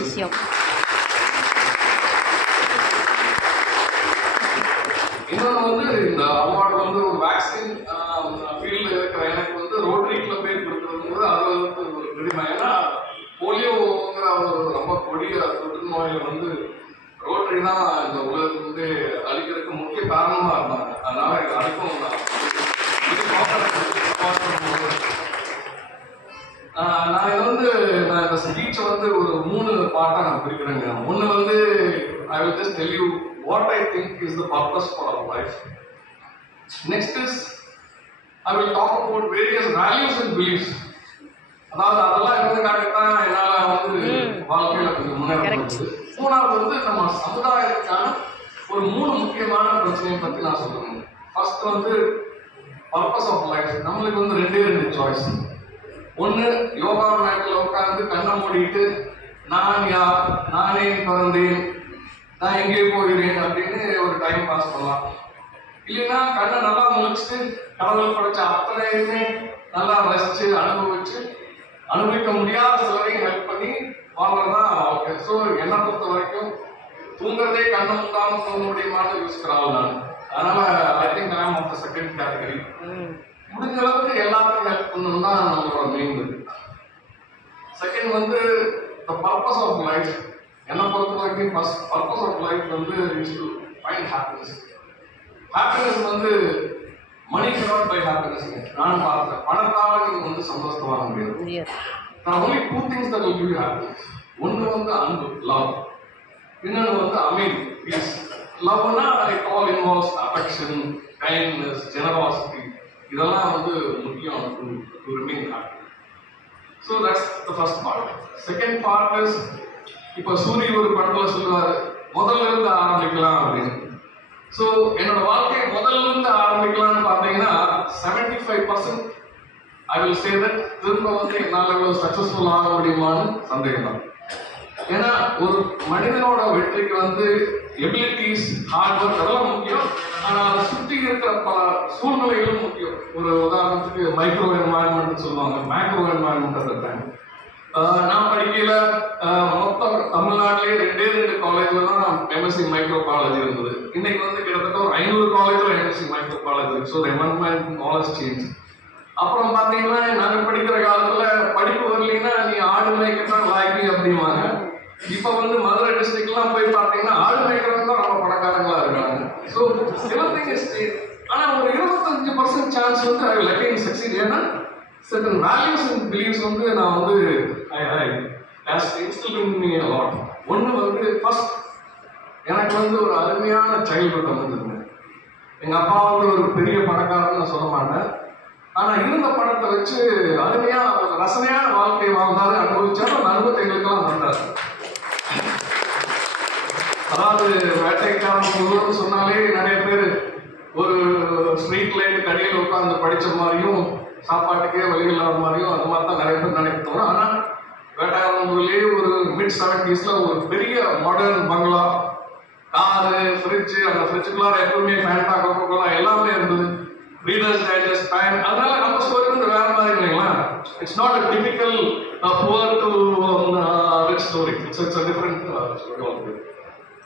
விஷயம். இன்னொன்று வந்து இந்த அவார்டு வந்து ஒரு வேக்சின் ஃபீல்டில் இருக்கிற எனக்கு வந்து ரோட்டரி கிளப்பே கொடுக்குறது அது வந்து ஒரு பெருமை. ஏன்னா போலியோங்கிற ஒரு ரொம்ப கொடிய தொற்று நோயை வந்து ரோட்டரி தான் இந்த உலகத்துக்கு வந்து அழிக்கிறதுக்கு முக்கிய காரணமாக இருந்தாங்க. அதனால அதுக்கும் நான் இது வந்து நான் இந்த ஸ்பீச்சை வந்து ஒரு 3 பார்ட்டாக நான் பிரிக்கிறேங்க. ஒன்று வந்து I will just tell you what I think is the purpose for our life. Next is I will talk about various values and beliefs. அதாவது அதெல்லாம் இருந்ததுக்காக தான் என்னால் வந்து வாழ்க்கையில் கொஞ்சம் முன்னேற முடியுது. மூணாவது வந்து நம்ம சமுதாயத்துக்கான ஒரு 3 முக்கியமான பிரச்சனையை பற்றி நான் சொல்லுவேன். ஃபர்ஸ்ட் வந்து பர்பஸ் ஆஃப் லைஃப். நம்மளுக்கு வந்து 2 சாய்ஸ். ஒன்று யோகா மேட்டில் உட்காந்து கண்ணை மூடிட்டு நான் யார், நானே பிறந்தேன், நான் எங்கே போகிறேன் அப்படின்னு ஒரு டைம் பாஸ் பண்ணலாம். இல்லைன்னா கண்ணை நல்லா முழிச்சுட்டு கடவுள் படைச்ச அத்தனையுமே நல்லா ரசிச்சு அனுபவிக்க முடியாத சிலரையும் ஹெல்ப் பண்ணி வாழ்றதுதான் வாழ்க்கை. ஸோ என்னை பொறுத்த வரைக்கும் தூங்குறதே கண்ணை முட்டாமல் தூங்க முடியுமான்னு யோசிக்கிறாள் நான். அதனால ஐ திங்க் ஐ ஆம் ஆஃப் த செகண்ட் கேட்டகரி. முடிஞ்ச அளவுக்கு எல்லாத்துக்கும் ஹெல்ப் பண்ணணும் தான் நம்மளோட மெயின் இது. செகண்ட் வந்து த பர்பஸ் ஆஃப் லைஃப். என்னை பொறுத்த வரைக்கும் ஃபர்ஸ்ட் பர்பஸ் ஆஃப் லைஃப் வந்து is to find happiness. Happiness வந்து மணி கனெக்ட் பை ஹாப்பினஸ். நான் பார்த்தேன் பணத்தால் நீங்கள் வந்து சந்தோஷமா வாங்க முடியாது. நான் only 2 things that will give you happiness. ஒன்று வந்து அன்பு, லவ். இன்னொன்று வந்து அமைதி, பீஸ். லவ்னா like all involves affection, kindness, generosity. இதெல்லாம் வந்து முக்கியம் to remain happy. So that's the first part. Second part is இப்போ சூரிய ஒரு படத்தில் சொல்லுவார் முதல்ல இருந்து ஆரம்பிக்கலாம் அப்படின்னு. ஸோ என்னோட வாழ்க்கை முதல்ல இருந்து ஆரம்பிக்கலாம்னு பார்த்தீங்கன்னா 75% ஐ வில் சே தட் திரும்ப வந்து என்னால் எவ்வளோ சக்ஸஸ்ஃபுல் ஆக முடியுமான்னு சந்தேகம் தான். ஏன்னா ஒரு மனிதனோட வெற்றிக்கு வந்து எபிலிட்டிஸ், ஹார்ட் ஒர்க் அதெல்லாம் முக்கியம். ஆனால் அதை சுற்றி இருக்கிற பல சூழ்நிலைகளும் முக்கியம். ஒரு உதாரணத்துக்கு மைக்ரோ என்வாயன்மெண்ட் சொல்லுவாங்க, மேக்ரோ என்வாயன்மெண்ட் அந்த டைம். நான் படிக்கையில் மொத்தம் தமிழ்நாட்டிலேயே 2 காலேஜில் தான் எம்எஸ்சி மைக்ரோ காலேஜ் இருந்தது. இன்னைக்கு வந்து கிட்டத்தட்ட ஒரு 500 காலேஜில் எம்எஸ்சி மைக்ரோ காலேஜ் இருக்கு. So environment knowledge change. அப்புறம் பார்த்தீங்கன்னா நாங்கள் படிக்கிற காலத்தில் படிப்பு வரலைன்னா நீ ஆடு மேய்க்கத்தான் லாய்க்கு அப்படிம்பாங்க. இப்போ வந்து மதுரை டிஸ்ட்ரிக்ட்லாம் போய் பார்த்தீங்கன்னா ஆடு மேய்க்கிறது தான் ரொம்ப பணக்காரங்களா இருக்காங்க. So everything is change. ஆனால் ஒரு 25% சான்ஸ் வந்து ஐ வில் அகைன் சக்சீட். ஏன்னா certain values and beliefs வந்து நான் வந்து has instilled in me a lot. ஒன்று வந்து ஃபர்ஸ்ட் எனக்கு வந்து ஒரு அருமையான சைல்ட்ஹுட் அமைஞ்சிருங்க. எங்கள் அப்பா வந்து ஒரு பெரிய பணக்காரன்னு நான் சொல்ல மாட்டேன். ஆனால் இருந்த பணத்தை வச்சு அருமையாக ரசனையான வாழ்க்கை வாழ்ந்தாரு, அனுபவிச்சாலும் அந்த அனுபவத்தை எங்களுக்கெல்லாம் தந்தார். அதாவது வேட்டைக்காரன் சொன்னாலே நிறைய பேர் ஒரு ஸ்ட்ரீட் லைட் கடையில் உட்காந்து படித்த மாதிரியும் சாப்பாட்டுக்கே வழி இல்லாத மாதிரியும் அந்த மாதிரி தான் நிறைய பேர் நினைக்கிறோம். ஆனால் வேட்டையாளர்களே ஒரு mid-70s ஒரு பெரிய மாடர்ன் பங்களா, காரு, ஃப்ரிட்ஜு, அந்த ஃப்ரிட்ஜுக்குள்ளார எப்பவுமே ஃபேண்டா, கோகோகோலா எல்லாமே இருந்தது. Reader's Digest fan. அதனால நம்ம ஸ்டோரி வந்து வேற மாதிரி இல்லைங்களா? It's not a typical poor to rich story. It's a different story.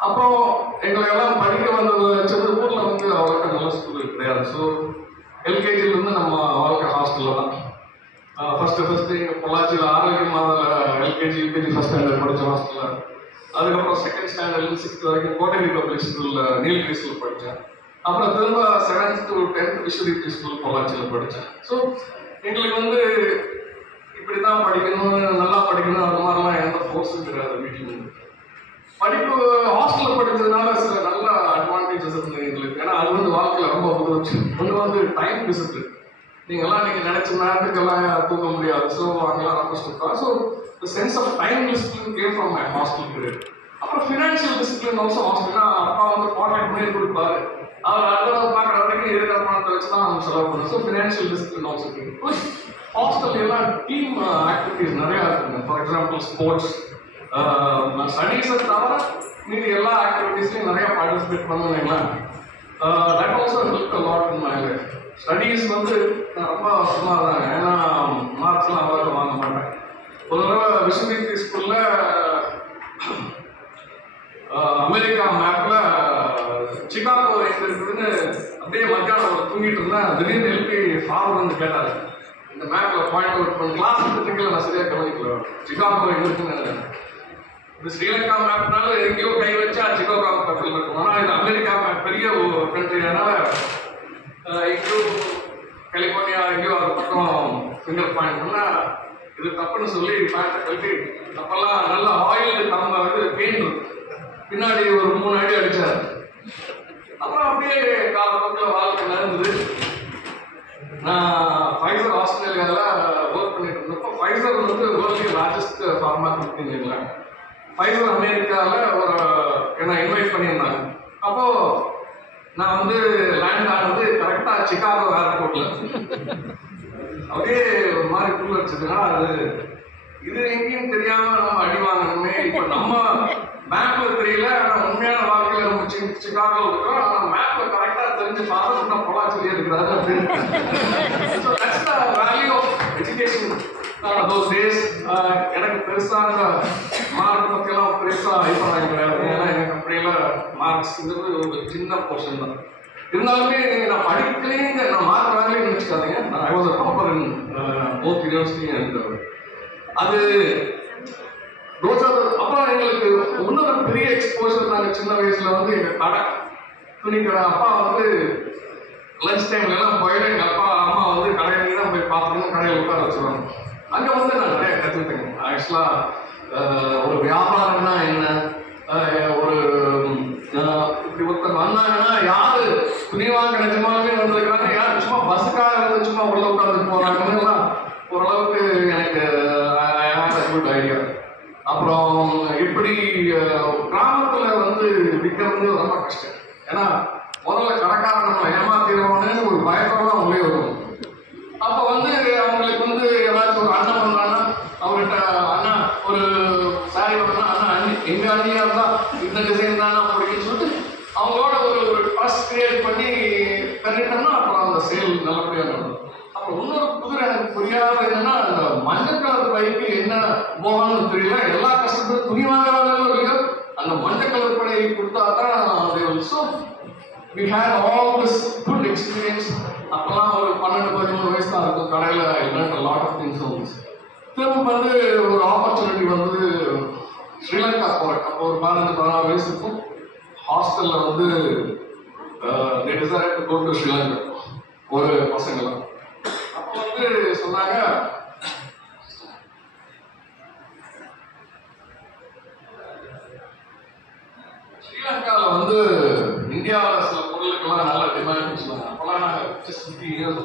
அப்புறம் எங்களை எல்லாம் படிக்க வச்சது ஊரில் வந்து அவருக்கு நல்ல ஸ்கூல் கிடையாது. ஸோ எல்கேஜிலேருந்து நம்ம வாழ்க்கை ஹாஸ்டலில் தான். ஃபஸ்ட்டு எங்கள் பொள்ளாச்சியில் ஆரோக்கியமாக எல்கேஜி யூகேஜி ஃபஸ்ட் ஸ்டாண்டர்ட் படித்த ஹாஸ்டலில். அதுக்கப்புறம் செகண்ட் ஸ்டாண்டர்ட்லேருந்து 6th வரைக்கும் கோட்டகிரி பப்ளிக் ஸ்கூலில் நீலகிரி ஸ்கூல் படித்தேன். அப்புறம் திரும்ப 7th to 10th விஸ்வவித்யா ஸ்கூல் பொள்ளாச்சியில் படித்தேன். ஸோ எங்களுக்கு வந்து இப்படி தான் படிக்கணும், நல்லா படிக்கணும், அது மாதிரிலாம் எந்த ஃபோர்ஸும் கிடையாது வீட்டில். படிப்பு ஹாஸ்டலில் படித்ததுனால சில நல்ல அட்வான்டேஜஸ் இருந்தது எங்களுக்கு. ஏன்னா அது வந்து வாழ்க்கையில் ரொம்ப உதவுச்சு. ஒன்று வந்து டைம் டிசிப்ளின். நீங்கள் நினைச்ச நேரத்துக்கெல்லாம் தூங்க முடியாது. ஸோ அங்கெல்லாம் ரொம்ப ஸ்ட்ரிக்டாக. So the sense of time discipline came from my hostel period. அப்புறம் ஃபினான்ஷியல் டிசிப்ளின் ஆல்சோ ஹாஸ்டல்னா அப்பா வந்து பாக்கெட் மணி கொடுப்பாரு. அவர் அடுத்த பார்க்குற வரைக்கும் இருக்கிற பணத்தை வச்சு தான் அவங்க செலவு பண்ணும். So financial discipline also came. Hostel எல்லாம் டீம் ஆக்டிவிட்டிஸ் நிறையா இருக்குங்க. ஃபார் எக்ஸாம்பிள் ஸ்போர்ட்ஸ், ஸ்டடீஸை தவிர மீதி எல்லா ஆக்டிவிட்டீஸ்லையும் நிறையா பார்ட்டிசிபேட் பண்ணுவீங்களா. That also help a lot in my life. Studies வந்து ரொம்ப சுமார் தாங்க. ஏன்னா மார்க்ஸ்லாம் அவ்வளோ வாங்க மாட்டேன். ஒரு தடவை விஸ்வவித்யா ஸ்கூலில் அமெரிக்கா மேப்ல சிகாகோ எங்க இருக்குதுன்னு அப்படியே மத்தியானம் ஒரு தூங்கிட்டு இருந்தேன். திடீர்னு எழுப்பி ஃபாதர் வந்து கேட்டாரு, இந்த மேப்ல பாயிண்ட் அவுட் பண்ணி கிளாஸ் எடுத்துக்கல, நான் சரியா கவனிக்கல, சிகாகோ எங்க இருக்குன்னு. இது ஸ்ரீலங்கா மேப்னால எங்கேயோ கை வச்சா சிகாகோ பக்கத்தில் இருக்கும். ஆனா இது அமெரிக்கா மேப், பெரிய கண்ட்ரி, அதனால எங்கேயோ கலிபோர்னியா எங்கேயோ அது பக்கம் ஃபிங்கர் பாயிண்ட் பண்ணா இது தப்புன்னு சொல்லி பேண்ட்டை கழட்டி, அப்பெல்லாம் நல்ல ஆயில் கம்ப வந்து பெயிண்ட் பின்னாடி ஒரு 3 அடி அடிச்சாரு. அப்புறம் அப்படியே காலப்போக்கில் வாழ்க்கை நடந்தது. நான் ஃபைசர் ஆஸ்திரேலியாவில் ஒர்க் பண்ணிட்டு இருந்தப்போ, ஃபைசர் வந்து வேர்ல்டு லார்ஜஸ்ட் ஃபார்மா கம்பெனிங்களா, ஃபைசர் அமெரிக்காவில் ஒரு என்னை இன்வைட் பண்ணியிருந்தாங்க. அப்போ நான் வந்து லேண்ட் ஆனது கரெக்டாக சிகாகோ ஏர்போர்ட்ல. அப்படியே ஒரு மாதிரி புல் வச்சதுன்னா அது இது எங்கேயும் தெரியாம நம்ம அடி வாங்கணுமே. இப்ப நம்ம மேப்ல தெரியல, உண்மையான வாழ்க்கையில நம்ம சிகாகோ இருக்கிறோம், ஆனா மேப்ல கரெக்டா தெரிஞ்சு பார்த்தா பொலாச்சிலே இருக்கிறாரு அப்படின்னு. எஜுகேஷன் தோஸ் டேஸ் எனக்கு பெருசா அந்த மார்க் பத்தியெல்லாம் பெருசா அபிப்பிராயம் கிடையாது. ஏன்னா எங்க கம்பெனியில மார்க்ஸ்ங்கிறது ஒரு சின்ன போர்ஷன் தான். இருந்தாலுமே நான் படிக்கலைங்க, நான் மார்க் வாங்கலைன்னு நினைச்சுக்காதீங்க. நான் I was a topper in both university and அது அப்புறம் எங்களுக்கு இன்னொரு பெரிய எக்ஸ்போசர். நாங்கள் சின்ன வயசுல வந்து எங்க கடை, துணி கடை, அப்பா வந்து லஞ்ச் டைம்ல எல்லாம் போயிட்டு எங்க அப்பா அம்மா வந்து கடையில தான் போய் பார்த்துக்கணும், கடையில் உட்கார வச்சுருவாங்க. அங்க வந்து நான் நிறைய கற்றுக்கிட்டேங்க. ஆக்சுவலா ஒரு வியாபாரம்னா என்ன, ஒரு இப்படி ஒருத்தர் வந்தாங்கன்னா யாரு துணி வாங்க நிஜமாவே வந்திருக்காங்க, யார் சும்மா பஸ்ஸுக்காக வந்து சும்மா உள்ள உட்காந்து போறாங்கன்னு எல்லாம் ஓரளவுக்கு எனக்கு குட் ஐடியா. அப்புறம் இப்படி கிராமத்துல வந்து விற்கிறது ரொம்ப கஷ்டம். ஏன்னா முதல்ல கடைக்காரன் நம்ம ஏமாத்திடுவோன்னு ஒரு பயத்தோட தான் உள்ளே வரும். அப்ப வந்து அவங்களுக்கு வந்து ஏதாச்சும் ஒரு அண்ணன் பண்ணான்னா அவர்கிட்ட, அண்ணா ஒரு சாரி பண்ணா, அண்ணா எங்க அண்ணியா இருந்தா இந்த டிசைன் தானே அப்படின்னு சொல்லிட்டு அவங்களோட ஒரு ட்ரஸ்ட் கிரியேட் பண்ணி பண்ணிட்டோம்னா அப்புறம் அந்த சேல் நல்லபடியாக நடக்கும். அப்புறம் இன்னொரு புதிர் எனக்கு புரியாத என்னன்னா, அந்த மஞ்சள் கலர் பைக்கு என்ன போகணும்னு தெரியல, எல்லா கஷ்டத்தையும் துணி வாங்குறாங்களோ இல்லையோ அந்த மஞ்சள் கலர் படை கொடுத்தா தான். So we had all this good experience. அப்பெல்லாம் ஒரு 12-13 வயசு தான் இருக்கும். கடையில் I learned a lot of things on this. திரும்ப வந்து ஒரு ஆப்பர்ச்சுனிட்டி வந்து ஸ்ரீலங்கா போகிறேன். அப்போ ஒரு 15-16 வயசு இருக்கும். ஹாஸ்டல்ல வந்து they decided to go to Sri Lanka ஒரு பசங்களாம். அப்போ வந்து சொன்னாங்க, ஸ்ரீலங்காவில் வந்து இந்தியாவில் சில பொருளுக்கெல்லாம் நல்ல டிமாண்ட் சொன்னாங்க. அப்பெல்லாம் நாங்கள் just 15 years.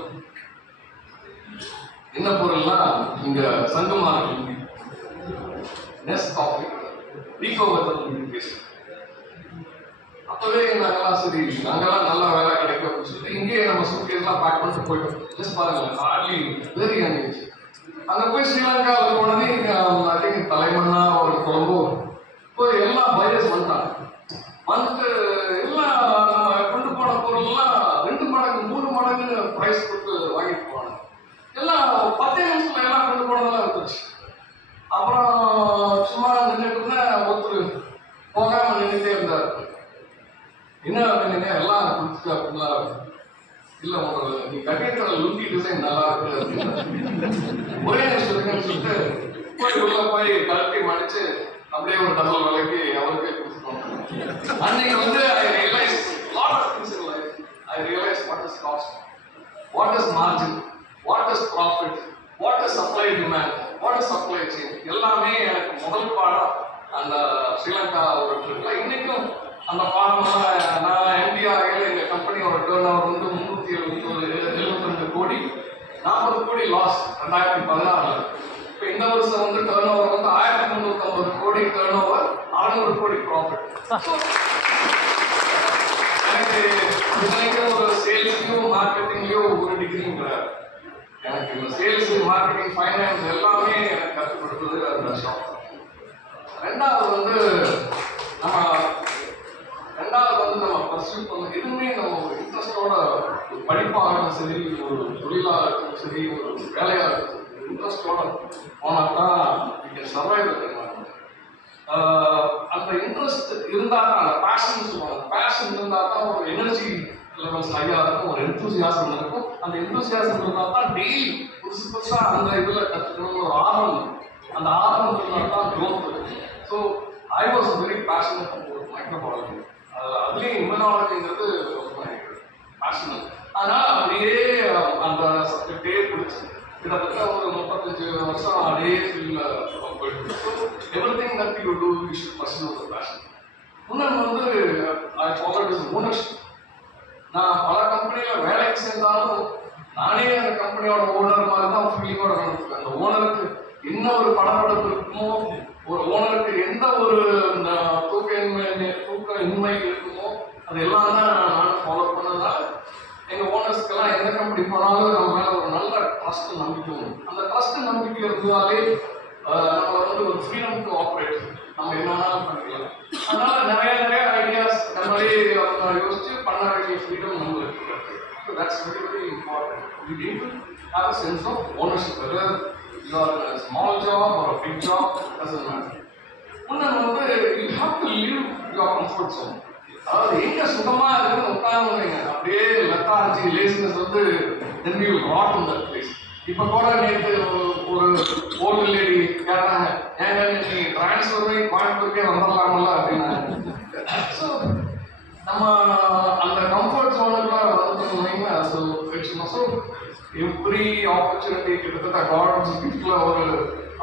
என்ன பொருள்னா இங்க சங்குமார்கள், நெஸ்ட் காஃபி, டீகோ மெத்தட் பேச. அப்பவே நாங்கெல்லாம் சரி நாங்கெல்லாம் நல்லா வேலை கிடைக்கும் அப்படின்னு சொல்லிட்டு இங்கேயே நம்ம சூட்கேஸ்லாம் பேக் பண்ணிட்டு போயிட்டோம். ஜஸ்ட் பாருங்க, ஹார்ட்லி வெரி யங் ஏஜ். அங்கே போய் ஸ்ரீலங்காவில் போனது ஐ திங்க் தலைமன்னா ஒரு கொழம்போ போய் எல்லா பையர்ஸ் வந்துட்டாங்க. வந்துட்டு எல்லாம் நம்ம கொண்டு போன பொருள்லாம் 2 மடங்கு 3 மடங்கு ப்ரைஸ் கொடுத்து வாங்கிட்டு போவாங்க. எல்லாம் 10 நிமிஷத்துல எல்லாம் கொண்டு போனதெல்லாம் இருந்துச்சு. அப்புறம் சும்மா நின்றுட்டு இருந்தேன். ஒருத்தர் போகாம நின்றுட்டே இருந்தார். என்ன அப்படின்னீங்க, எல்லாம் கொடுத்துட்டு அப்படின்னா இல்ல உங்களுக்கு நீ கட்டிட்டு லுங்கி டிசைன் நல்லா இருக்கு அப்படின்னு ஒரே நிமிஷம் சொல்லிட்டு போய் உள்ள போய் கழட்டி மடிச்சு அப்படியே ஒரு டபுள் விலைக்கு அவருக்கே கொடுத்துட்டோம். அன்னைக்கு வந்து I realized lot of things in life. I realized what is cost, what is margin, what is profit, what is supply demand, what is supply chain. எல்லாமே எனக்கு முதல் பாடம் அந்த ஸ்ரீலங்கா ஒரு ட்ரிப்ல. இன்னைக்கும் அந்த பாடம்லாம் நான் எம்பிஆர்ஐல எங்க கம்பெனியோட டர்ன் ஓவர் வந்து 372 கோடி, 40 கோடி லாஸ் 2016. இப்போ இந்த வருஷம் வந்து டர்ன் ஓவர் வந்து 1350 கோடி டர்ன் ஓவர், 600 கோடி ப்ராஃபிட். எனக்கு ஒரு சேல்ஸ்லயும் மார்க்கெட்டிங்லயும் ஒரு டிகிரியும் கிடையாது. எனக்கு இந்த சேல்ஸ், மார்க்கெட்டிங், ஃபைனான்ஸ் எல்லாமே எனக்கு கற்றுக் கொடுத்தது அந்த ஷாப். ரெண்டாவது வந்து நம்ம பர்சூ பண்ண எதுவுமே நம்ம ஒரு இன்ட்ரெஸ்டோட படிப்பாக சரி, ஒரு தொழிலாக இருக்கும் சரி, ஒரு வேலையாக இருக்கும், இன்ட்ரெஸ்டோட போனால் தான் வி கேன் சர்வைவ். அந்த அந்த இன்ட்ரெஸ்ட் இருந்தால் தான், அந்த பேஷன் சொல்லுவாங்க, பேஷன் இருந்தால் தான் ஒரு எனர்ஜி லெவல்ஸ் ஹையாக இருக்கும், ஒரு எந்தூசியாசம் இருக்கும். அந்த எந்தூசியாசம் இருந்தால் தான் டெய்லி புதுசு புதுசாக அந்த இதில் கற்றுக்கணும்னு ஒரு ஆர்வம், அந்த ஆர்வம் இருந்தால் தான் க்ரோத் இருக்கு. So I was very passionate about microbiology. அதுலேயும் இம்யூனாலஜிங்கிறது ரொம்ப பேஷனட். அதனால் அப்படியே அந்த சப்ஜெக்டே பிடிச்சி கிட்டத்தட்ட ஒரு 35 வருஷம் அதே ஃபீல்டில் போயிட்டு. So everything that you do you should pursue the passion. இன்னொன்று வந்து ஐ ஃபாலோட் இஸ் ஓனர்ஷிப். நான் பல கம்பெனியில் வேலைக்கு சேர்ந்தாலும் நானே அந்த கம்பெனியோட ஓனர் மாதிரி தான் ஃபீலிங்கோட நடந்துருக்கேன். அந்த ஓனருக்கு என்ன ஒரு படப்படப்பு இருக்குமோ, ஒரு ஓனருக்கு எந்த ஒரு தூக்க இன்மை இருக்குமோ, அது எல்லாம் தான் நான் ஃபாலோ பண்ணதுனால எங்கள் ஓனர்ஸ்க்கெல்லாம் எந்த கம்பெனி போனாலும் நம்ம மேலே ஒரு நல்ல ட்ரஸ்ட் நம்பிக்கை உண்டு. அந்த ட்ரஸ்ட் நம்பிக்கை இருந்தாலே நம்ம வந்து ஒரு ஃப்ரீடம் டு ஆப்ரேட், நம்ம என்ன வேணாலும் பண்ணிக்கலாம். அதனால நிறைய ஐடியாஸ் நம்மளே யோசிச்சு பண்ண வேண்டிய ஃப்ரீடம் நம்மளுக்கு இருக்கு. So that's very very important. We need to have a sense of ownership. Whether you are in a small job or a big job doesn't matter. இன்னொன்று வந்து you have to leave your comfort zone. அதாவது எங்க சுத்தமா இருக்குன்னு உட்கார்ந்து அப்படியே lethargy laziness வந்து then we will rot in that place. இப்ப கூட நேற்று ஒரு ஓல்டு லேடி கேட்டாங்க, ஏங்க நீ டிரான்ஸ்ஃபர் பண்ணி கோயம்புத்தூருக்கே வந்துடலாமல்ல அப்படின்னாங்க. ஸோ நம்ம அந்த கம்ஃபர்ட் ஜோனுக்குள்ள வந்துட்டோம்னா ஸோ எவ்ரி ஆப்பர்ச்சுனிட்டி கிட்டத்தட்ட காட்ஸ் கிஃப்ட்ல ஒரு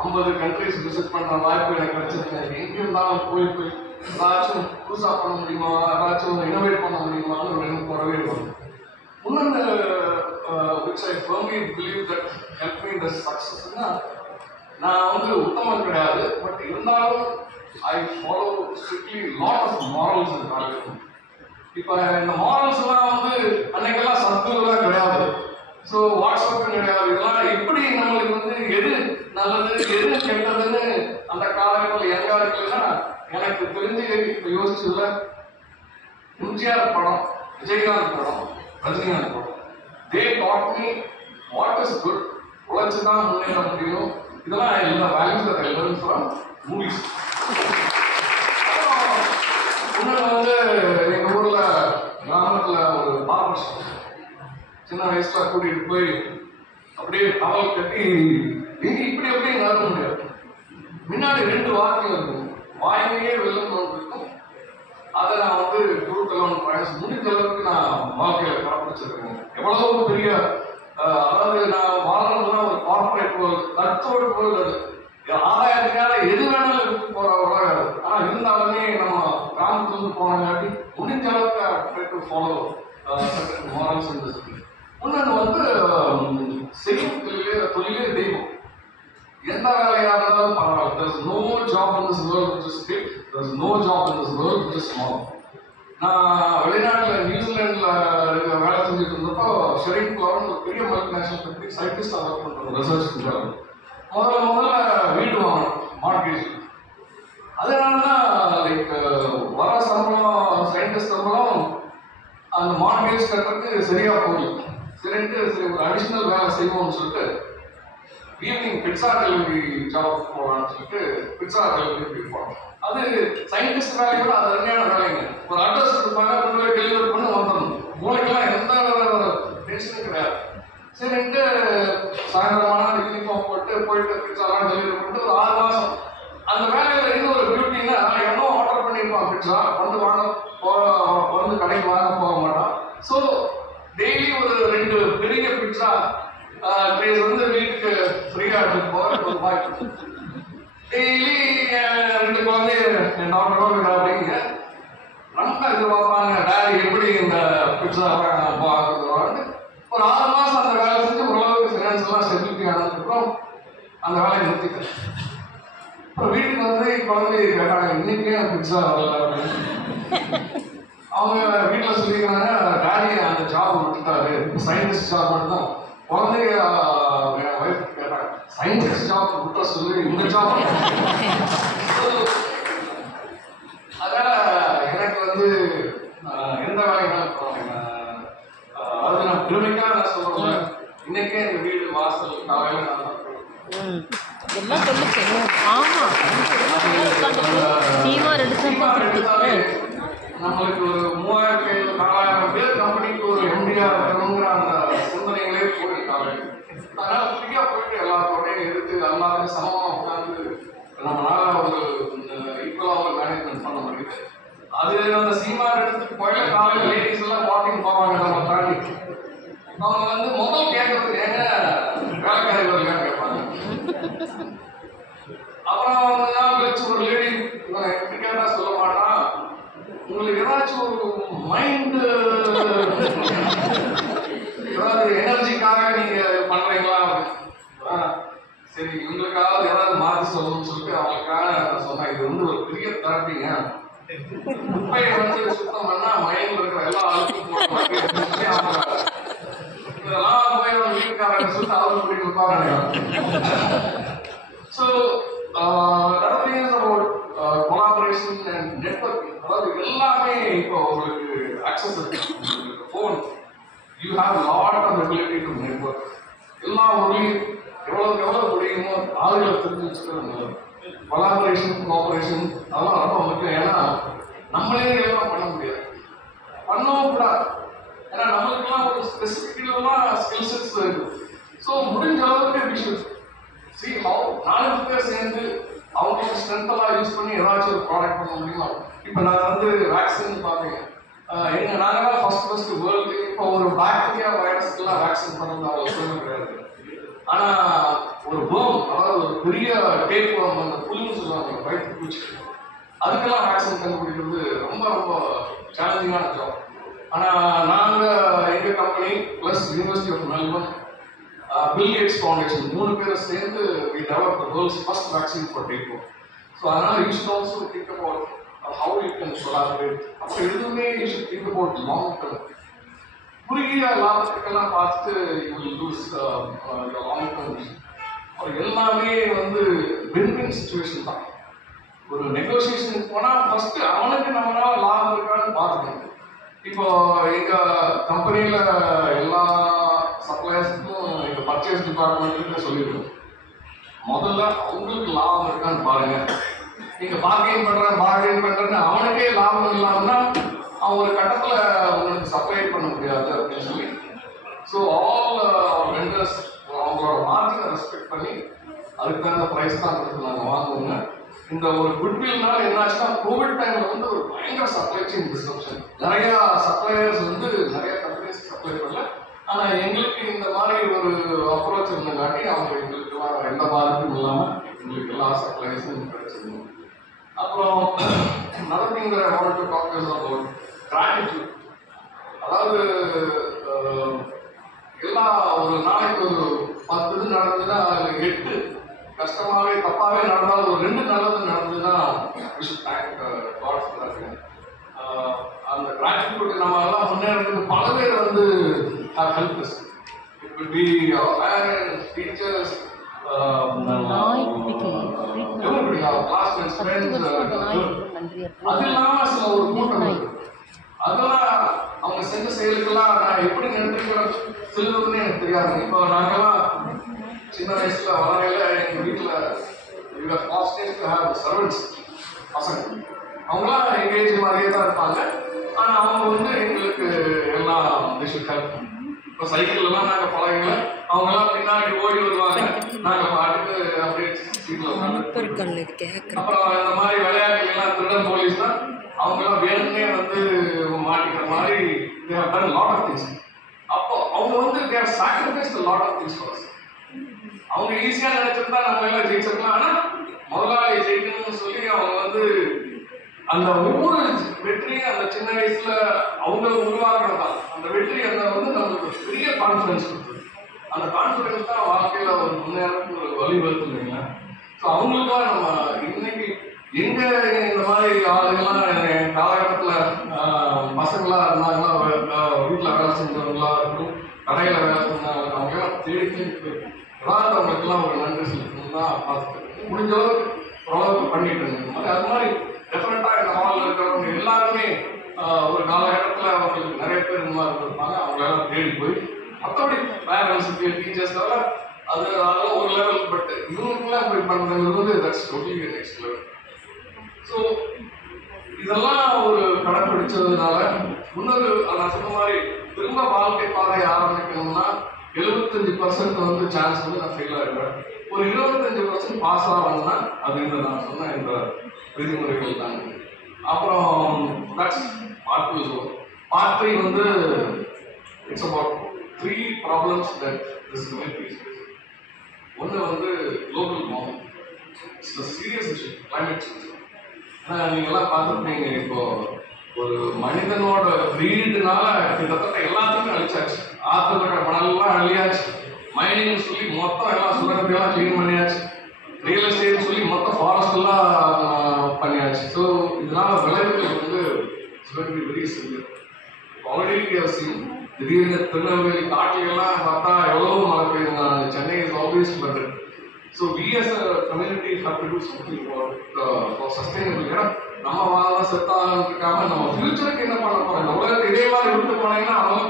50 கண்ட்ரிஸ் விசிட் பண்ற வாய்ப்பு எனக்கு கிடைச்சிருக்கேன். எங்க இருந்தாலும் போய் ஏதாச்சும் புதுசா பண்ண முடியுமா, ஏதாச்சும் இனோவேட் பண்ண முடியுமான்னு ஒரு எனக்கு வரவே வரும். இன்னொன்று which I firmly believe that helped me in the success னா, நான் வந்து உத்தமம் கிடையாது, பட் இருந்தாலும் I follow strictly lot of morals in life. இப்போ இந்த மாரல்ஸ் எல்லாம் வந்து அன்னைக்கெல்லாம் சத்துலாம் கிடையாது, ஸோ வாட்ஸ்அப் கிடையாது, இதெல்லாம் எப்படி நம்மளுக்கு வந்து எது நல்லது எது கெட்டதுன்னு அந்த காலகட்டத்தில் எங்க இருக்குன்னா, எனக்கு தெரிஞ்சு இப்போ யோசிச்சதுல எம்ஜிஆர் படம், விஜயகாந்த் படம், ரஜினிகாந்த் படம், they taught me what is good, உழைச்சு தான் முன்னேற முடியும். இதெல்லாம் எல்லா வேல்யூஸ் அதை learn from movies. இன்னொன்று வந்து எங்கள் ஊரில் கிராமத்தில் ஒரு பார்பர் ஷாப், சின்ன வயசுல கூட்டிகிட்டு போய் அப்படியே டவல் கட்டி இப்படி அப்படியே நடக்க முடியாது. முன்னாடி 2 வாக்கியம் இருக்கும், வாய்மையே வெள்ளம் இருக்கும். அதை நான் வந்து குருக்கெல்லாம் முடிஞ்ச அளவுக்கு நான் வாழ்க்கையில கடைப்பிடிச்சிருக்கேன். எவ்வளவு பெரிய அதாவது நான் வாழ்றதுனா ஒரு கார்பரேட் வேர்ல்டு, தத்தோடு வேர்ல்டு, ஆதாயத்துக்காக எது வேணாலும் இருக்கு போற உலகம். ஆனா இருந்தாலுமே நம்ம கிராமத்துலேருந்து போனங்காட்டி முடிஞ்ச அளவுக்கு ஃபாலோ மாரல்ஸ் இருந்துச்சு. இன்னொன்று வந்து செய்யும் தொழிலே தெய்வம். எந்த வேலையா இருந்தாலும் பரவாயில்ல. There is no job in this world which is big. There is no job in this world which is small. நான் வெளிநாட்டில் நியூசிலாண்டில் வேலை செஞ்சுட்டு இருந்தப்போ ஷெரீஃப் கிளவுன் ஒரு பெரிய மல்டிநேஷனல் கம்பெனி சயின்டிஸ்டாக ஒர்க் பண்ணுறோம், ரிசர்ச் பண்ணுறாங்க. முதல்ல வீடு வாங்கணும் மார்க்கெட். அதனால தான் லைக் வர சம்பளம் சயின்டிஸ்ட் சம்பளம் அந்த மார்க்கெட் கட்டுறதுக்கு சரியா போகும். சரின்ட்டு சரி ஒரு அடிஷ்னல் வேலை செய்வோம்னு சொல்லிட்டு ஈவினிங் பிட்சா டெலிவரி ஜாப் போகலான்னு சொல்லிட்டு பிட்சா டெலிவரி போனோம். அது சயின்டிஸ்ட் வேலை கூட அது அருமையான வேலைங்க. ஒரு அட்ரஸ் கொடுப்பாங்க, கொண்டு போய் டெலிவரி பண்ணி வந்துடணும். மூளைக்கெல்லாம் எந்த டென்ஷனும் கிடையாது. சரின்ட்டு சாயந்தரமான யூனிஃபார்ம் போயிட்டு பிட்சாலாம் டெலிவரி பண்ணிட்டு ஒரு 6 மாதம் அந்த வேலையில் இன்னும் ஒரு பியூட்டின்னா எவ்வளோ ஆர்டர் பண்ணியிருப்பான் பிட்சா வந்து வந்து கடைக்கு வாங்க போக மாட்டான். ஸோ டெய்லி ஒரு 2 பெரிய பிட்சா ட்ரேஸ் வந்து வீட்டுக்கு ஃப்ரீயா எடுத்துட்டு போக வாய்ப்பு. டெய்லி 2 குழந்தை டாக்டர் அப்படிங்க ரொம்ப எதிர்பார்ப்பாங்க, டேடி எப்படி இந்த பிட்சா பார்க்குறோம். ஒரு 6 மாதம் அந்த வேலை செஞ்சு ஓரளவுக்கு ஃபினான்ஷியலாக ஸ்டெபிலிட்டி ஆனதுக்கப்புறம் அந்த வேலையை நிறுத்திட்டேன். அப்புறம் வீட்டுக்கு வந்து குழந்தை கேட்டாங்க, இன்னைக்கே பிட்சா வரல அப்படின்னு. அவங்க வீட்டில் சொல்லிக்கிறாங்க, டேடி அந்த ஜாப் விட்டுட்டாரு, சயின்டிஸ்ட் ஜாப் மட்டும் தான். குழந்தைய என் ஒய்ஃப் கேட்டாங்க, சயின்டிஸ்ட் ஜாப் விட்ட சொல்லி இந்த ஜாப். அதனால எனக்கு வந்து எந்த வேலைகளும் அது நான் பெருமைக்காக நான் சொல்றேன். இன்னைக்கே எங்க வீடு வாசல் காலையில எல்லாம் சொல்லுச்சு. ஆமா சீமா 2 சீமார் எடுத்தாலே நம்மளுக்கு ஒரு 3000 4000 பேர் கம்பெனிக்கு ஒரு எம்டிஆ இருக்கணுங்கிற அந்த சிந்தனைகளே போயிருக்காங்க. அதனால ஃப்ரீயா போயிட்டு எல்லாத்தோடையும் எடுத்து எல்லாத்தையும் சமமா உட்காந்து நம்மளால ஒரு ஈக்குவலா ஒரு மேனேஜ்மெண்ட் பண்ண முடியுது. அது அந்த சீமார் எடுத்துட்டு போயில காலையில் லேடிஸ் எல்லாம் வாக்கிங் போவாங்க. நம்ம தாண்டி அவங்க வந்து முதல் கேட்கறது ஏங்க வேலைக்காரி வரலையான்னு கேட்பாங்க. அப்புறம் அவங்க தான் கழிச்சு ஒரு லேடி எப்படி கேட்டா சொல்ல மாட்டான், உங்களுக்கு ஏதாச்சும் ஒரு மைண்ட் ஏதாவது எனர்ஜிக்காக நீங்க பண்றீங்களா? சரி இவங்களுக்காக ஏதாவது மாற்றி சொல்லணும்னு சொல்லிட்டு அவங்களுக்காக நான் சொன்னேன், இது வந்து ஒரு பெரிய தெரப்பிங்க. குப்பையை வந்து சுத்தம் பண்ணா மைண்ட்ல இருக்கிற எல்லா ஆளுக்கும் இதெல்லாம் போய் அவங்க வீட்டுக்காரங்க சொல்லிட்டு அவங்க கூட்டிட்டு இருப்பாங்க. ஸோ கொலாபரேஷன் அண்ட் நெட்வொர்க்கிங், அதாவது எல்லாமே இப்போ உங்களுக்கு அக்சஸ் இருக்கு. Phone you have lot of ability to network. எல்லா ஊர்லையும் எவ்வளவு முடியுமோ ஆளுகளை தெரிஞ்சு வச்சுக்கிறது. கொலாபரேஷன் கோஆபரேஷன் அதெல்லாம் ரொம்ப முக்கியம். ஏன்னா நம்மளே எல்லாம் பண்ண முடியாது, பண்ணவும் கூடாது. ஏன்னா நம்மளுக்கெல்லாம் ஒரு ஸ்பெசிஃபிக்கான ஸ்கில் செட்ஸ் இருக்கு. ஸோ முடிஞ்ச அளவுக்கு விஷயம் சி ஹவு 4 பேர் சேர்ந்து அவங்களுக்கு ஸ்ட்ரென்த் எல்லாம் யூஸ் பண்ணி ஏதாச்சும் ஒரு ப்ராடக்ட் பண்ண முடியுமா? இப்போ நான் வந்து வேக்சின் பார்த்தீங்க, நாங்களாம் ஃபர்ஸ்ட் வேர்ல்டு இப்போ ஒரு பாக்டீரியா வைரஸ்க்கெல்லாம் வேக்சின் பண்ணது அவசியம் கிடையாது. ஆனா ஒரு பேர்ம், அதாவது ஒரு பெரிய டேப் அந்த புல்லுன்னு சொல்லுவாங்க வயிற்று பூச்சி, அதுக்கெல்லாம் வேக்சின் கண்டுபிடிக்கிறது ரொம்ப ரொம்ப சேலஞ்சிங்கான ஜாப். ஆனா நாங்க எங்க company plus University of Melbourne, Bill Gates Foundation 3 பேரும் சேர்ந்து we developed the world's first vaccine for tapeworm. So அதனால you should also think about how you can collaborate. அப்போ எதுவுமே you should think about long term. குறுகிய லாபத்துக்கெல்லாம் பார்த்துட்டு you will lose your long term vision. எல்லாமே வந்து win-win situation தான். ஒரு நெகோசியேஷனுக்கு போனா ஃபர்ஸ்ட் அவனுக்கு நம்மளால லாபம் இருக்கான்னு பார்த்துக்கணும். இப்போ எங்க கம்பெனியில எல்லா சப்ளையர்ஸுக்கும் எங்க பர்ச்சேஸ் டிபார்ட்மெண்ட்ல சொல்லிடுவோம், முதல்ல அவங்களுக்கு லாபம் இருக்கான்னு பாருங்க. நீங்க பார்கெயின் பண்றேன்னு அவனுக்கே லாபம் இல்லாமன்னா அவன் ஒரு கட்டத்துல உங்களுக்கு சப்ளை பண்ண முடியாது அப்படின்னு சொல்லி. ஸோ ஆல் வெண்டர்ஸ் அவங்களோட மார்ஜினை ரெஸ்பெக்ட் பண்ணி அதுக்கு தகுந்த ப்ரைஸ் தான் கொடுத்து நாங்கள் வாங்குவோங்க. இந்த ஒரு குட்வில்னால என்னாச்சுன்னா கோவிட் டைம்ல வந்து ஒரு பயங்கர சப்ளை செயின் டிஸ்ரப்ஷன். நிறைய சப்ளையர்ஸ் வந்து நிறைய கம்பெனிஸ் சப்ளை பண்ணல. ஆனா எங்களுக்கு இந்த மாதிரி ஒரு அப்ரோச் இருந்தங்காட்டி அவங்க எங்களுக்கு எல்லாம் எந்த பாதிப்பும் இல்லாம எங்களுக்கு எல்லா சப்ளைஸும் கிடைச்சிருந்தோம். அப்புறம் நடந்தீங்கிற அவங்களுக்கு டாக்டர்ஸ் அபவுட் கிராட்டிடியூட், அதாவது எல்லா ஒரு நாளைக்கு ஒரு 10 இது நடந்ததுன்னா அதுல 8 கஷ்டமாவே தப்பாவே நடந்தாலும் ஒரு 2 நல்லது நடந்ததுன்னா அந்த கிராட்டிடியூட் நம்ம எல்லாம் முன்னேறதுக்கு பல பேர் வந்து help us. It could be our parents, teachers, everybody, our classmates, friends. அது இல்லாம சில ஒரு கூட்டம் இருக்கு, அதெல்லாம் அவங்க செஞ்ச செயலுக்கெல்லாம் நான் எப்படி நினைக்கிறேன் சொல்லுறதுன்னு எனக்கு தெரியாது. இப்போ நாங்கெல்லாம் சின்ன வயசுல வரையில எங்க வீட்டுல சர்வன்ஸ் பசங்க அவங்களாம் எங்கேஜ் மாதிரியே தான் இருப்பாங்க. ஆனா அவங்க வந்து எங்களுக்கு எல்லாம் ஹெல்ப். இப்போ சைக்கிள் எல்லாம் நாங்க பழகல, அவங்க எல்லாம் பின்னாடி ஓடி வருவாங்க, நாங்க பாட்டுக்கு அப்படியே சீட்ல உட்காந்து. அப்புறம் இந்த மாதிரி விளையாட்டு எல்லாம் திருடன் போலீஸ் தான் அவங்க எல்லாம் வேணும்னே வந்து மாட்டிக்கிற மாதிரி லாட் ஆஃப் திங்ஸ். அப்போ அவங்க வந்து sacrifice lot of things for. அவங்க ஈஸியா நினைச்சிருந்தா நம்ம எல்லாம் ஜெயிச்சிருக்கலாம். ஆனா முதலாளி ஜெயிக்கணும்னு சொல்லி அவங்க வந்து அந்த ஒவ்வொரு வெற்றியும் அந்த சின்ன வயசுல அவங்க உருவாக்குறதா அந்த வெற்றி அந்த வந்து நம்மளுக்கு பெரிய கான்பிடன்ஸ் கொடுத்தது. அந்த கான்பிடன்ஸ் தான் வாழ்க்கையில ஒரு முன்னேறதுக்கு ஒரு வழிவகுத்து இல்லைங்களா? ஸோ அவங்களுக்காக நம்ம இன்னைக்கு எங்க இந்த மாதிரி ஆளுங்கெல்லாம் என் காலகட்டத்துல பசங்களா இருந்தாங்களா, வீட்டுல வேலை செஞ்சவங்களா இருக்கட்டும், கடையில வேலை செஞ்சவங்க, அவங்க எல்லாம் தேடி ஏதாவது அவங்களுக்கெல்லாம் ஒரு நன்றி செலுத்தணும் தான் பார்த்துட்டு முடிஞ்ச அளவுக்கு ஓரளவுக்கு பண்ணிட்டு இருந்தது. அது மாதிரி டெஃபினட்டா இந்த ஹாலில் இருக்கிறவங்க எல்லாருமே ஒரு காலகட்டத்தில் அவங்களுக்கு நிறைய பேர் இந்த மாதிரி இருந்திருப்பாங்க. அவங்களெல்லாம் தேடி போய் மற்றபடி பேரண்ட்ஸுக்கு டீச்சர்ஸ் அது அதெல்லாம் ஒரு லெவல். பட் இவங்களுக்குலாம் போய் பண்ணுறது வந்து that's totally next level. So இதெல்லாம் ஒரு கடைப்பிடிச்சதுனால இன்னொரு நான் சொன்ன மாதிரி திரும்ப வாழ்க்கை பாதை ஆரம்பிக்கணும்னா 75% வந்து சான்ஸ் வந்து நான் ஃபெயில் ஆகிடுவேன். ஒரு 25% பாஸ் ஆகணும்னா அது இந்த நான் சொன்ன இந்த விதிமுறைகள் தாங்க. அப்புறம் பார்ட் 2. பார்ட் 3 வந்து it's about 3 problems that this community is facing. ஒன்று வந்து global warming. It's a serious issue, climate change. நீங்கள்லாம் பார்த்துருப்பீங்க, இப்போ ஒரு மனிதனோட கிரீடுனால கிட்டத்தட்ட எல்லாத்துக்கும் அழிச்சாச்சு. ஆற்றுக்கிற மணல்லாம் அழியாச்சு, மைனிங் சொல்லி மொத்தம் எல்லாம் சுரங்கத்தையெல்லாம் கிளீன் பண்ணியாச்சு, ரியல் எஸ்டேட் சொல்லி மொத்தம் ஃபாரஸ்ட் எல்லாம் பண்ணியாச்சு. ஸோ இதனால விளைவுகள் வந்து வெரி சிவியர். ஆல்ரெடி திடீர்னு திருநெல்வேலி காட்டிலெல்லாம் பார்த்தா எவ்வளோ மழை பெய்யுங்க. Chennai is always flooded. So we as a community have to do something for sustainable. ஏன்னா நம்ம வாழலாம் செத்தாங்க நம்ம ஃபியூச்சருக்கு என்ன பண்ண போறோம்? இந்த உலகத்தை இதே மாதிரி விட்டு போனீங்கன்னா அவங்க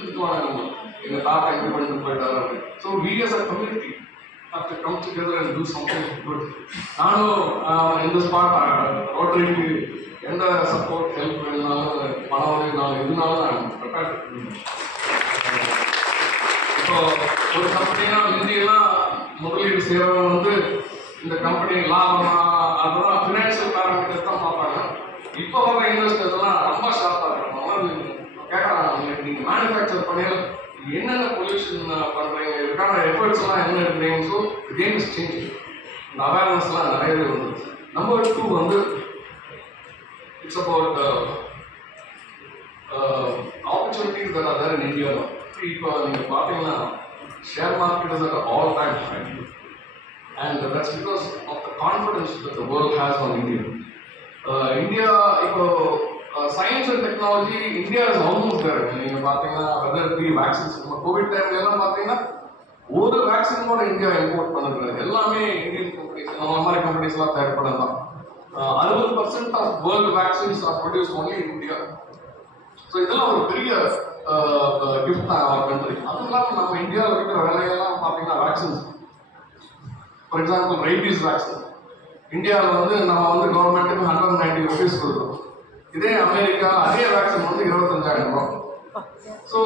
திட்டுவாங்க, நம்ம எங்க தாத்தா எங்க பண்ணிட்டு போயிட்டாரு. So we as a community have to come together and do something good. நானும் இந்த ஸ்பாட் ரோட்டரிக்கு எந்த சப்போர்ட் ஹெல்ப் வேணுனாலும் பணம் வேணுனாலும் எதுனாலும் நான் ப்ரிப்பேர் பண்ணுவேன். இப்போ ஒரு கம்பெனினா இந்தியெல்லாம் முதலீடு செய்யறவங்க வந்து இந்த கம்பெனி லாபமா அதெல்லாம் பினான்சியல் பேராமீட்டர்ஸ் தான் பார்ப்பாங்க. இப்போ வர இன்வெஸ்டர்ஸ் எல்லாம் ரொம்ப ஷார்ப்பா இருக்காங்க. கேட்கறாங்க, நீங்க மேனுஃபேக்சர் பண்ணி என்னென்ன பொல்யூஷன் பண்றீங்க, இதுக்கான எஃபர்ட்ஸ் எல்லாம் என்ன எடுக்கிறீங்க. So game is changing. இந்த அவேர்னஸ் எல்லாம் நிறையவே வந்து. நம்பர் 2 வந்து it's about opportunities that are there in India. இப்போ நீங்க பாத்தீங்கன்னா share market is at an all-time high, and that's because of the confidence that the world has on India. India, science and technology, India is almost there. நீங்க பாத்தீங்கன்னா whether it be vaccines, Covid டைம்ல எல்லாம் பாத்தீங்கன்னா ஒரு vaccine கூட India import பண்ணுறது எல்லாமே Indian companies, நம்ம மாதிரி கம்பெனிஸ் எல்லாம் தயார் பண்ணதான். 60% of world vaccines are produce only in India. So இதெல்லாம் ஒரு பெரிய கிஃப்ட் தான் அவர் கண்ட்ரி. அது இல்லாமல் நம்ம இந்தியாவில் இருக்கிற வேலையெல்லாம் பார்த்தீங்கன்னா vaccines, for example rabies vaccine இந்தியாவில் வந்து நம்ம வந்து கவர்மெண்ட்டுக்கு 190 rupees கொடுக்குறோம். இதே அமெரிக்கா அதே வேக்சின் வந்து 25,000 ரூபாய். ஸோ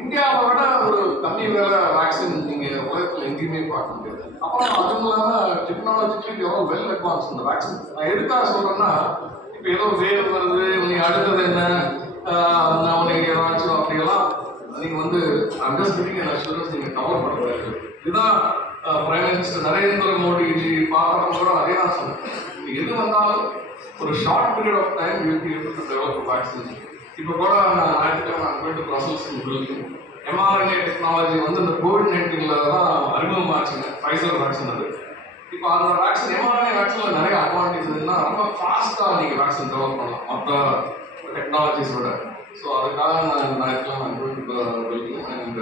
இந்தியாவை விட ஒரு கம்மி வேலை வேக்சின் நீங்கள் உலகத்தில் எங்கேயுமே பார்க்க முடியாது. அப்புறம் அதுவும் இல்லாமல் டெக்னாலஜிக்கலி எவ்வளோ வெல் அட்வான்ஸ் இந்த வேக்சின். நான் எதுக்காக சொல்கிறேன்னா, இப்போ ஏதோ வேவ் வருது, நீ அடுத்தது என்ன நீங்க ஏதாச்சும் அப்படியெல்லாம் நீங்க வந்து அண்டர்ஸ்டாண்டிங் அண்ட் அஷூரன்ஸ் நீங்க கவர் பண்ணக்கூடாது. இதுதான் பிரைம் மினிஸ்டர் நரேந்திர மோடிஜி பார்க்கறவங்க கூட அதே தான் சொன்னேன். எது வந்தாலும் ஒரு short period of time will be able to develop vaccine. இப்போ கூட ஞாயிற்றுக்கிழமை நான் போயிட்டு ப்ரசல்ஸ் பில்டிங் mRNA டெக்னாலஜி வந்து இந்த COVID-19 தான் அறிமுகமாச்சுங்க. ஃபைசர் வேக்சின் அது. இப்போ அந்த வேக்சின் mRNA வேக்சின்ல நிறைய அட்வான்டேஜ் இருக்குன்னா ரொம்ப ஃபாஸ்டா நீங்க வேக்சின் டெவலப் பண்ணலாம் மற்ற டெக்னாலஜிஸோட. ஸோ அதுக்காக நான் building and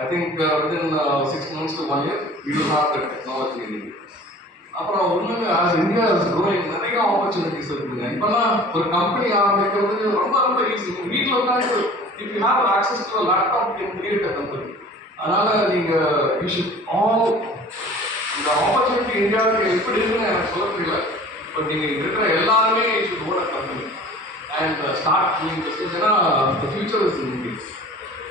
I think within 6 months to 1 year we will have the technology in India. அப்புறம் ஒன்றுங்க as India is growing நிறைய ஆப்பர்ச்சுனிட்டிஸ் இருக்குங்க. இப்போல்லாம் ஒரு கம்பெனி ஆரம்பிக்கிறது ரொம்ப ரொம்ப ஈஸி. வீட்டில் உட்காந்து if you have access to a laptop you can create a company. அதனால நீங்க you should all இந்த ஆப்பர்ச்சுனிட்டி இந்தியாவுக்கு எப்படி இருக்குன்னு எனக்கு சொல்ல தெரியல. பட் நீங்க இருக்கிற எல்லாருமே you should own a company and start doing business. ஏன்னா the future is in India.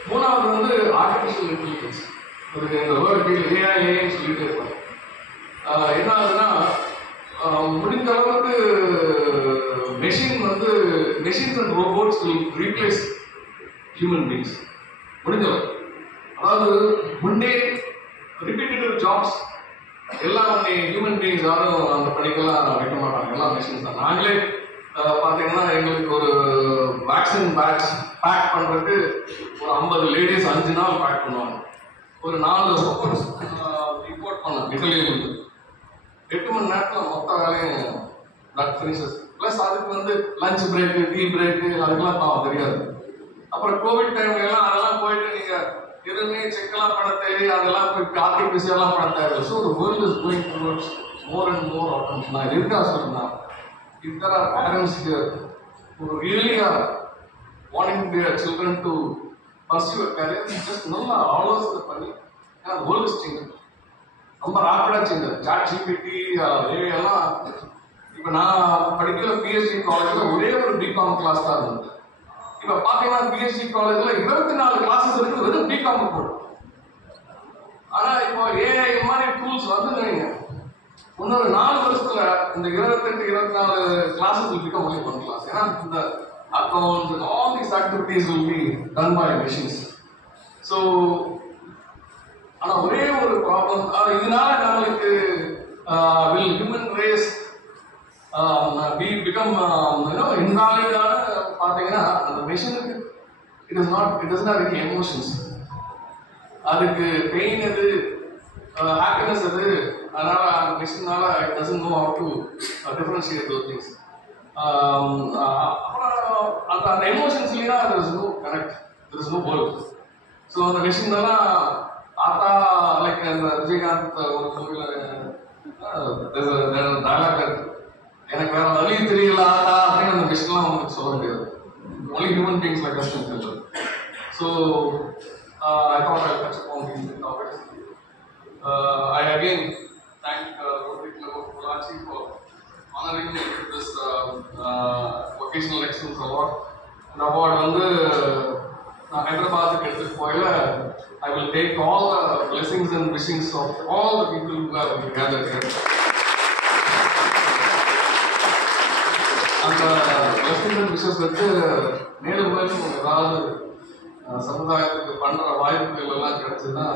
மூணாவது வந்து ஆர்டிஃபிஷியல் இன்டெலிஜென்ஸ். அதுக்கு இந்த வேர்ல்டு ஏஐன்னு சொல்லிட்டே இருப்பாங்க. என்ன ஆகுதுன்னா முடிஞ்ச அளவுக்கு machines and robots will replace human beings. முடிஞ்சளவு அதாவது முன்னே ரிப்பீட்டேட்டிவ் ஜாப்ஸ் எல்லாம் ஹியூமன் பீங்ஸ் யாரும் அந்த பணிக்கெல்லாம் வைக்க மாட்டாங்க, எல்லாம் மெஷின்ஸ் தான். நாங்களே பார்த்தீங்கன்னா எங்களுக்கு ஒரு வேக்சின் பேட்ச் பேக் பண்ணுறதுக்கு ஒரு 50 லேடிஸ் 5 நாள் பேக் பண்ணுவாங்க. ஒரு 4 ரோபோட்ஸ் ரிப்போர்ட் பண்ண இட்டலியிலிருந்து 8 மணி நேரத்தில் மொத்த வேலையும் தட் ஃபினிஷஸ். ப்ளஸ் அதுக்கு வந்து லஞ்ச் பிரேக்கு, டீ பிரேக்கு அதுக்கெல்லாம் பாவம் தெரியாது. அப்புறம் கோவிட் டைம்ல எல்லாம் அதெல்லாம் போயிட்டு நீங்கள் எதுவுமே செக்கெல்லாம் பண்ண தேவை, அதெல்லாம் போய் ஆர்டிபிசியெல்லாம் பண்ண தேவை. So the world is going towards more and more automation. நான் எதுக்காக சொல்றேன்னா, if there are parents here who really are wanting their children to pursue a career, just நல்லா ஆலோசனை பண்ணி, ஏன்னா the world is changing. ரொம்ப ராப்பிடாக சேஞ்ச். சாட் ஜிபிடி எல்லாம் இப்போ நான் படிக்கிற பிஹெச்டி காலேஜில் பிகாம் கிளாஸ் தான் இருந்தது. இப்ப பாத்தீங்கன்னா பிஹெச்டி காலேஜ்ல 24 கிளாஸஸ் இருக்கு வெறும் பிகாம் போடும். ஆனா இப்போ ஏஐ மாதிரி டூல்ஸ் வந்து இன்னொரு 4 வருஷத்துல இந்த 28-24 classes will become only one class. ஏன்னா இந்த accounts and all these activities will be done by machines. So ஆனா ஒரே ஒரு ப்ராப்ளம், இதனால நம்மளுக்கு will human race become invalid பாத்தீங்கன்னா அந்த மெஷினுக்கு it doesn't have any emotions. அதுக்கு பெயின் எது ஹாப்பினஸ் எது, அதனால அந்த மிஷினால it doesn't know how to differentiate those things. அப்புறம் அந்த எமோஷன்ஸ்லயா there is no connect, there is no world. So அந்த மிஷின் தான் ஆத்தா லைக் அந்த விஜயகாந்த் ஒரு மூவில டயலாக் இருக்கு, எனக்கு வேற வழி தெரியல ஆத்தா அப்படின்னு அந்த மிஷின்லாம் உங்களுக்கு சொல்ல முடியாது. only human beings like us can tell them. So I thought I'll touch upon these topics. I again thank Rotary Club of Pollachi for honoring me with this vocational excellence award. The award வந்து நான் ஹைதராபாத்துக்கு எடுத்துட்டு போயில I will take all the blessings and wishings of all the people who have gathered here. அந்த blessings and wishes வச்சு மேலும் மேலும் ஏதாவது சமுதாயத்துக்கு பண்ற வாய்ப்புகள் எல்லாம் கிடைச்சுன்னா